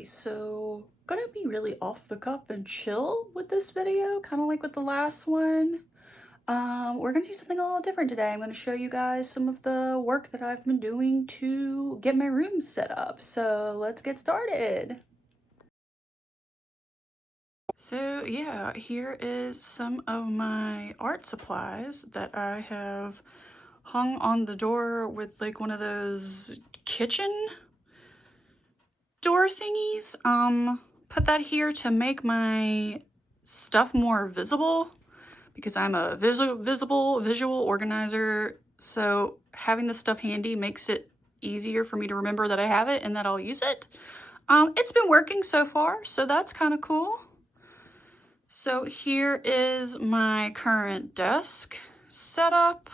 Alrighty, so gonna be really off the cuff and chill with this video, kind of like with the last one. We're gonna do something a little different today. I'm gonna show you guys some of the work that I've been doing to get my room set up. So let's get started. So yeah, here is some of my art supplies that I have hung on the door with like one of those kitchen door thingies. Put that here to make my stuff more visible because I'm a visual organizer. So having this stuff handy makes it easier for me to remember that I have it and that I'll use it. It's been working so far, so that's kind of cool. So here is my current desk setup.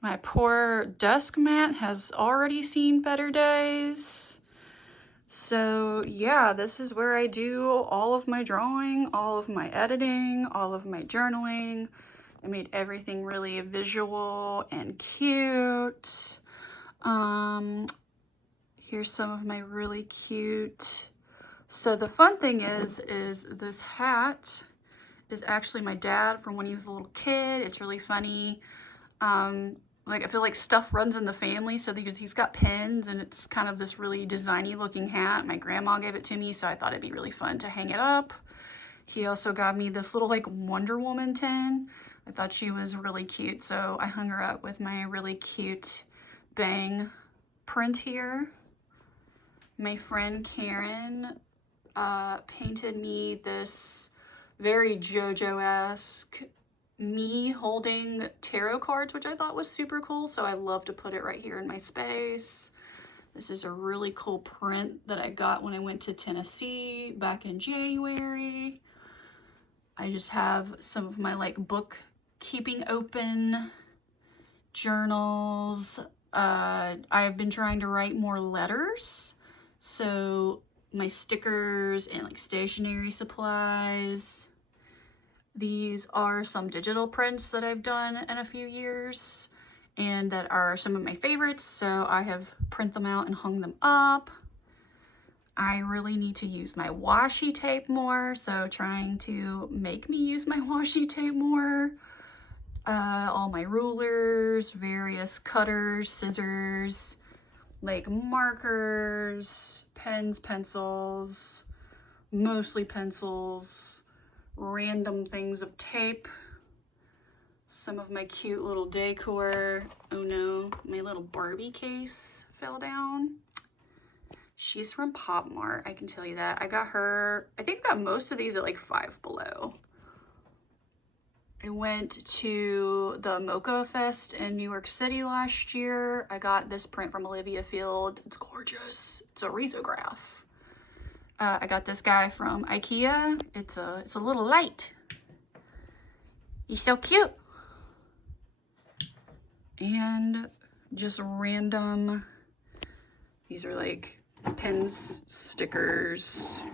My poor desk mat has already seen better days. So yeah, this is where I do all of my drawing, all of my editing, all of my journaling. I made everything really visual and cute. Here's some of my really cute. So the fun thing is this hat is actually my dad from when he was a little kid. It's really funny. Like I feel like stuff runs in the family, so he's got pins and it's kind of this really designy looking hat. My grandma gave it to me, so I thought it'd be really fun to hang it up. He also got me this little like Wonder Woman tin. I thought she was really cute, so I hung her up with my really cute bang print here. My friend Karen painted me this very JoJo-esque me holding tarot cards, which I thought was super cool, so I love to put it right here in my space. This is a really cool print that I got when I went to Tennessee back in January. I just have some of my like bookkeeping open journals. I've been trying to write more letters, so my stickers and like stationery supplies. These are some digital prints that I've done in a few years and that are some of my favorites, so I have print them out and hung them up. I really need to use my washi tape more, so trying to make me use my washi tape more. All my rulers, various cutters, scissors, like markers, pens, pencils, mostly pencils, random things of tape, some of my cute little decor. Oh no, my little Barbie case fell down. She's from Pop Mart, I can tell you that. I got her, I think I got most of these at like Five Below. I went to the Mocha Fest in New York City last year. I got this print from Olivia Field. It's gorgeous. It's a risograph. I got this guy from IKEA. It's a little light. He's so cute. And just random, these are like pins, stickers,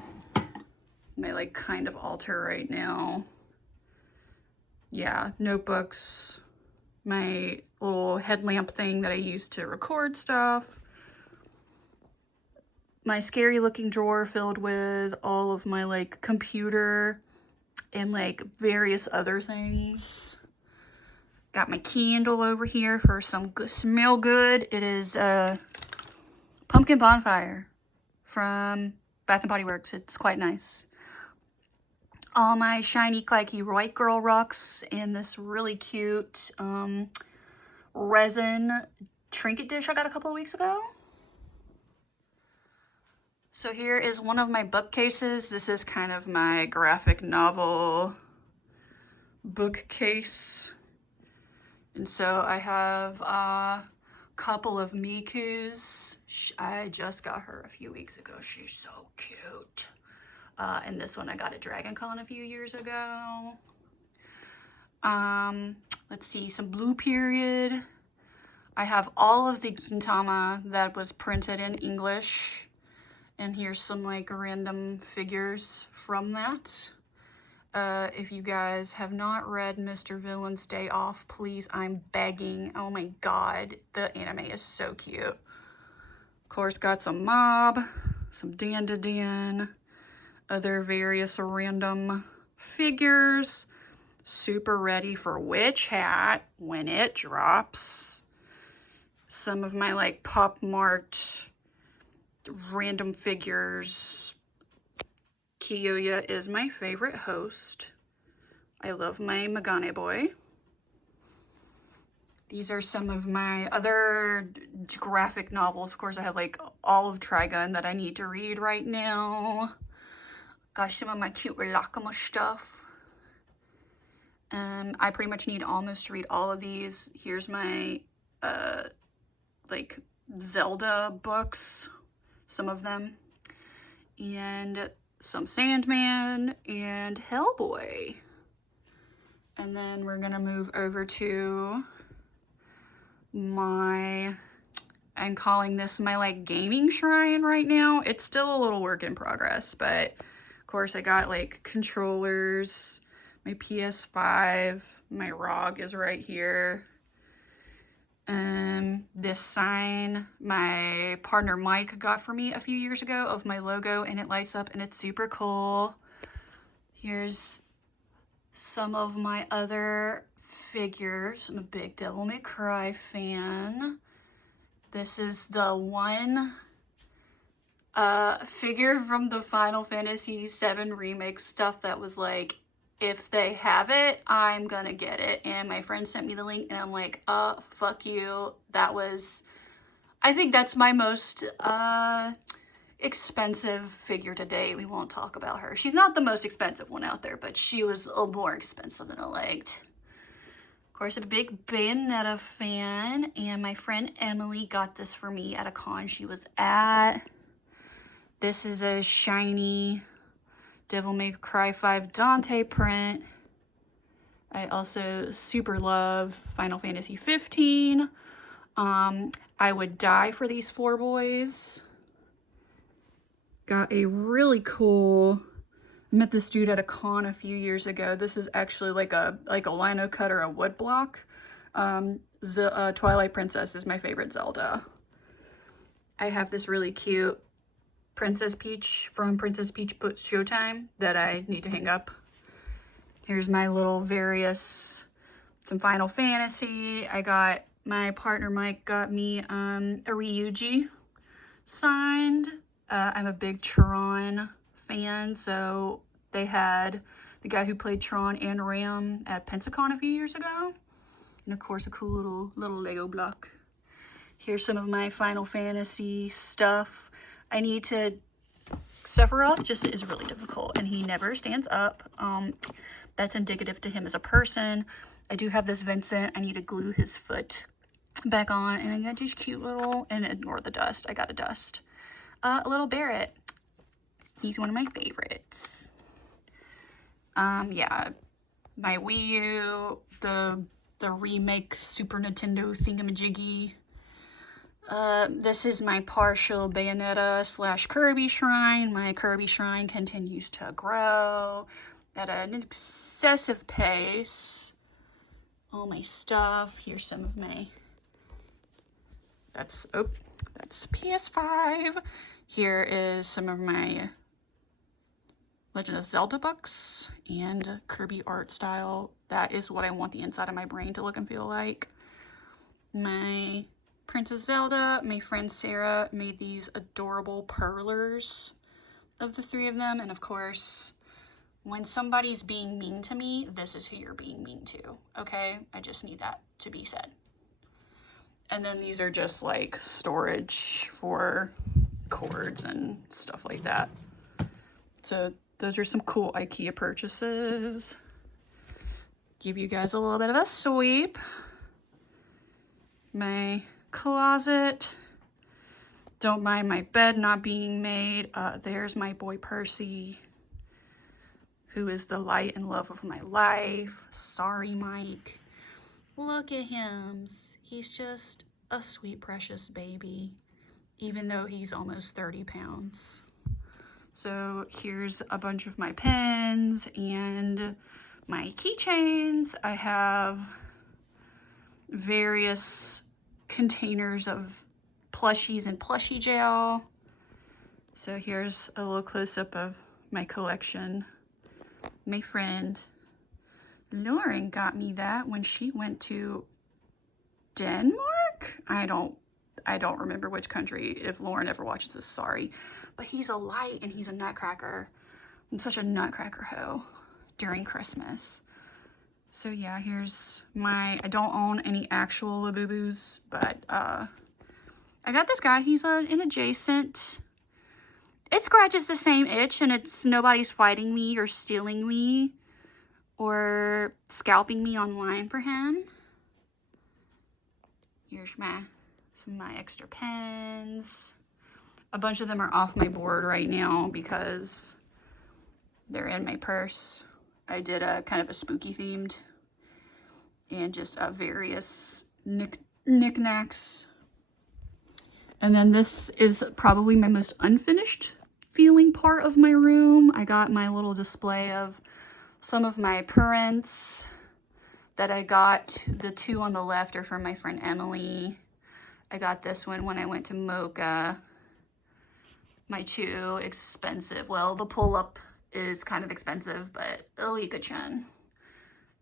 my like kind of altar right now. Yeah, notebooks, my little headlamp thing that I use to record stuff. My scary looking drawer filled with all of my like computer and like various other things. Got my candle over here for some good, smell good. It is a pumpkin bonfire from Bath & Body Works. It's quite nice. All my shiny clicky white girl rocks and this really cute resin trinket dish I got a couple of weeks ago. So here is one of my bookcases. This is kind of my graphic novel bookcase. And so I have a couple of Mikus. I just got her a few weeks ago. She's so cute. And this one I got at Dragon Con a few years ago. Let's see, some Blue Period. I have all of the Gintama that was printed in English. And here's some like random figures from that. If you guys have not read Mr. Villain's Day Off, please, I'm begging. Oh my god, the anime is so cute. course, got some mob, some Dan, other various random figures. Super ready for Witch Hat when it drops. Some of my like Pop Mart random figures. Kiyoya is my favorite host. I love my Magane boy. These are some of my other graphic novels. Of course, I have like all of Trigun that I need to read right now. Got some of my cute Lakama stuff. I pretty much need almost to read all of these. Here's my like Zelda books, some of them, and some Sandman and Hellboy. And then we're gonna move over to I'm calling this my like gaming shrine right now. It's still a little work in progress, but of course I got like controllers, my PS5, my ROG is right here. This sign my partner Mike got for me a few years ago of my logo, and it lights up and it's super cool. Here's some of my other figures. I'm a big Devil May Cry fan. This is the one figure from the Final Fantasy VII Remake stuff that was like, if they have it, I'm gonna get it. And my friend sent me the link and I'm like, fuck you. That was, I think that's my most expensive figure to date. We won't talk about her. She's not the most expensive one out there, but she was a little more expensive than I liked. Of course, I'm a big Bayonetta fan, and my friend Emily got this for me at a con she was at. This is a shiny Devil May Cry 5 Dante print. I also super love Final Fantasy 15. I would die for these four boys. Got a really cool, I met this dude at a con a few years ago. This is actually like a lino cut or a wood block. Twilight Princess is my favorite Zelda. I have this really cute Princess Peach from Princess Peach Showtime that I need to hang up. Here's my little various, some Final Fantasy. I got, my partner Mike got me a Ryuji signed. I'm a big Tron fan, so they had the guy who played Tron and Ram at Pensacon a few years ago. And of course a cool little Lego block. Here's some of my Final Fantasy stuff. I need to, Sephiroth just is really difficult and he never stands up. That's indicative to him as a person. I do have this Vincent. I need to glue his foot back on, and I got this cute little, and ignore the dust, I got a dust. A little Barrett. He's one of my favorites. Yeah, my Wii U, the remake Super Nintendo thingamajiggy. This is my partial Bayonetta / Kirby shrine. My Kirby shrine continues to grow at an excessive pace. All my stuff. Here's some of my, that's PS5. Here is some of my Legend of Zelda books and Kirby art style. That is what I want the inside of my brain to look and feel like. My Princess Zelda, my friend Sarah made these adorable perlers of the three of them. And of course, when somebody's being mean to me, this is who you're being mean to, okay? I just need that to be said. And then these are just like storage for cords and stuff like that. So those are some cool IKEA purchases. Give you guys a little bit of a sweep. My closet. Don't mind my bed not being made. There's my boy Percy, who is the light and love of my life. Sorry, Mike. Look at him. He's just a sweet, precious baby, even though he's almost 30 pounds. So here's a bunch of my pens and my keychains. I have various containers of plushies in plushie jail. So here's a little close-up of my collection. My friend Lauren got me that when she went to Denmark? I don't remember which country. If Lauren ever watches this, sorry. But he's a light and he's a nutcracker. I'm such a nutcracker hoe during Christmas. So yeah, here's my, I don't own any actual Labubus, but I got this guy. He's an adjacent. It scratches the same itch, and it's nobody's fighting me or stealing me or scalping me online for him. Here's some of my extra pens. A bunch of them are off my board right now because they're in my purse. I did a kind of a spooky themed and just various knickknacks. And then this is probably my most unfinished feeling part of my room. I got my little display of some of my permanence that I got. The two on the left are from my friend Emily. I got this one when I went to Mocha. My two expensive, well, the pull-up is kind of expensive, but Alika-chan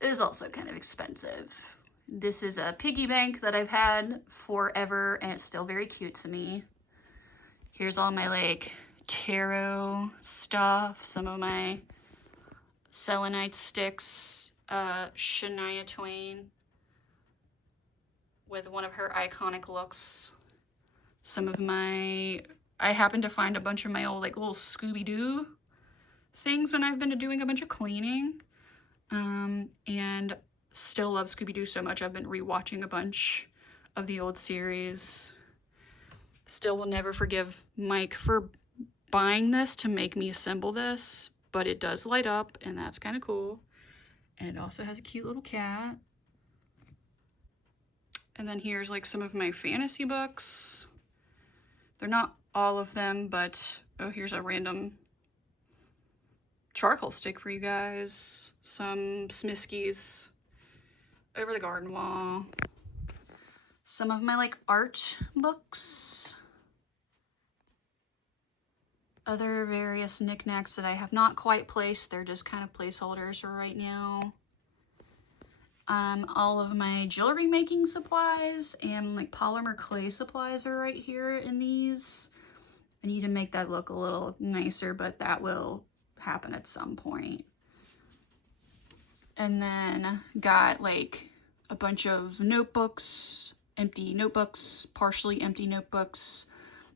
is also kind of expensive. This is a piggy bank that I've had forever, and it's still very cute to me. Here's all my, like, tarot stuff, some of my selenite sticks, Shania Twain with one of her iconic looks. Some of my, I happened to find a bunch of my old, like, little Scooby-Doo things when I've been doing a bunch of cleaning. And still love Scooby-Doo so much, I've been rewatching a bunch of the old series. Still will never forgive Mike for buying this to make me assemble this, but it does light up, and that's kind of cool. And it also has a cute little cat. And then here's like some of my fantasy books. They're not all of them, but oh, here's a random charcoal stick for you guys. Some Smiskies over the garden wall. Some of my like art books. Other various knickknacks that I have not quite placed. They're just kind of placeholders for right now. All of my jewelry making supplies and like polymer clay supplies are right here in these. I need to make that look a little nicer, but that will happen at some point. And then got like a bunch of notebooks, empty notebooks, partially empty notebooks,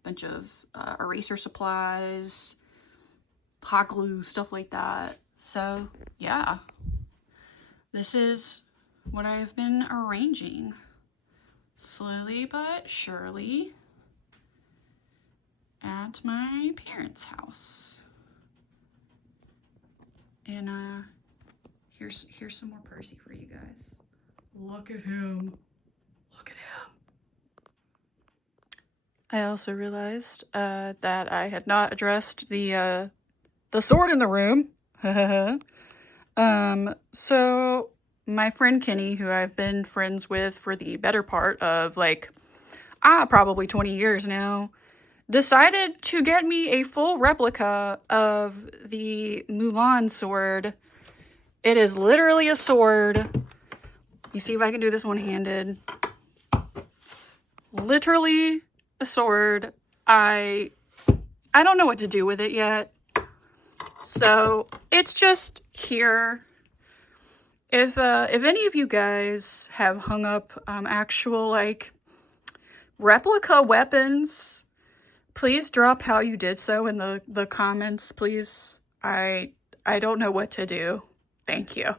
bunch of eraser supplies, hot glue, stuff like that. So yeah, this is what I've been arranging slowly but surely at my parents' house. And here's some more Percy for you guys. Look at him. Look at him. I also realized that I had not addressed the sword in the room. So my friend Kenny, who I've been friends with for the better part of like, probably 20 years now, decided to get me a full replica of the Mulan sword. It is literally a sword. You see if I can do this one-handed. Literally a sword. I don't know what to do with it yet. So it's just here. If any of you guys have hung up actual like replica weapons, please drop how you did so in the comments, please. I don't know what to do. Thank you.